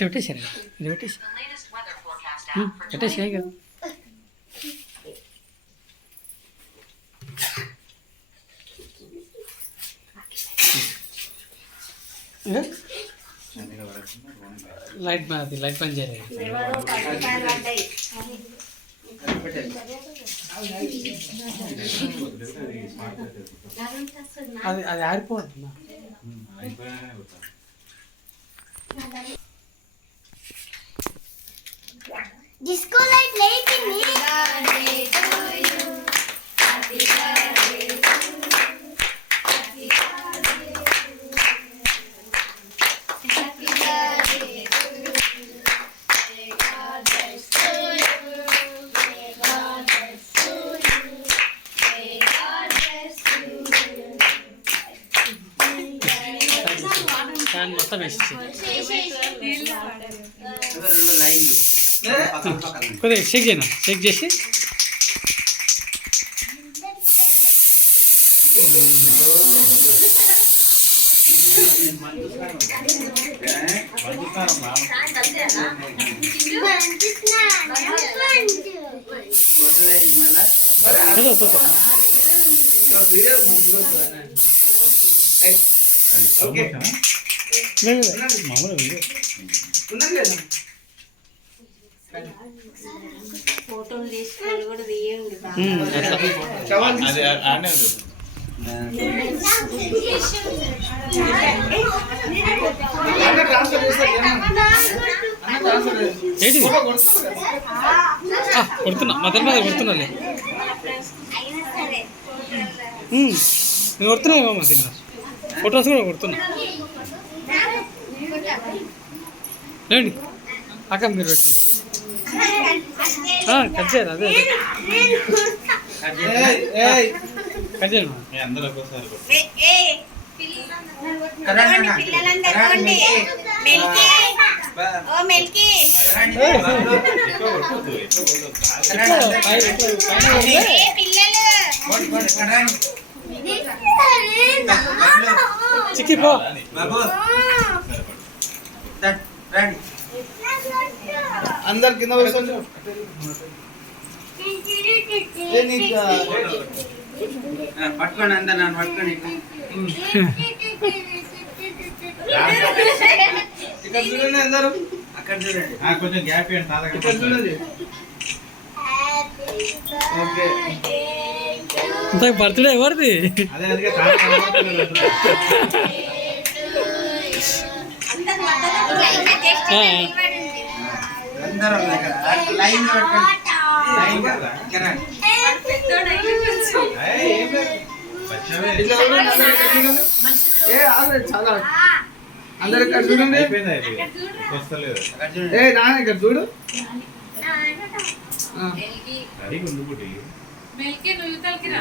ഇവിടെ ശരി ഇവിടെ ഇവിടെ ശരിക്കും Yeah. లైట్ మాది లైట్ పని చేయలేదు అది అది ఆరిపోవద్దు ఫ్యాన్ మొత్తం వేసి రెండు లైన్లు పక్కన పక్కన. కొద్దిగా చెక్ చేయను చెక్ చేసి కొత్తగా ఇది ఇది. ఫోటోలు తీసుకొని కూడా తీయండి ఆ, కొడుతున్నా మదర్ మీద కొడుతున్నాలే నేను కొడుతున్నా ఫొటోస్ కూడా కొడుతున్నా. లేండి అక్క మీరు పెట్టండి ఆ, కట్ చేయరు అదే. కట్ చేయను ఏ, అందరూ ఒక్కోసారి కొట్టు. ఏ, ఏ, పిల్లలందరూ పిల్లలందరూ రండి. అందరు కింద కూర్చోండి. పట్టుకోండి అందరు నన్ను పట్టుకోండి. ఇక్కడ చూడండి అందరు. అక్కడ చూడండి. ఆ, కొంచెం గ్యాప్ ఇవ్వండి తాత ఇక్కడ చూడండి. ఓకే. ఇంత బర్త్డే ఎవరిది? అదే అందుకే చాలా అందరు ఇక్కడ చూడండి. ఏ నాన్న ఇక్కడ చూడు. మెల్కి నువ్వు తలకి రా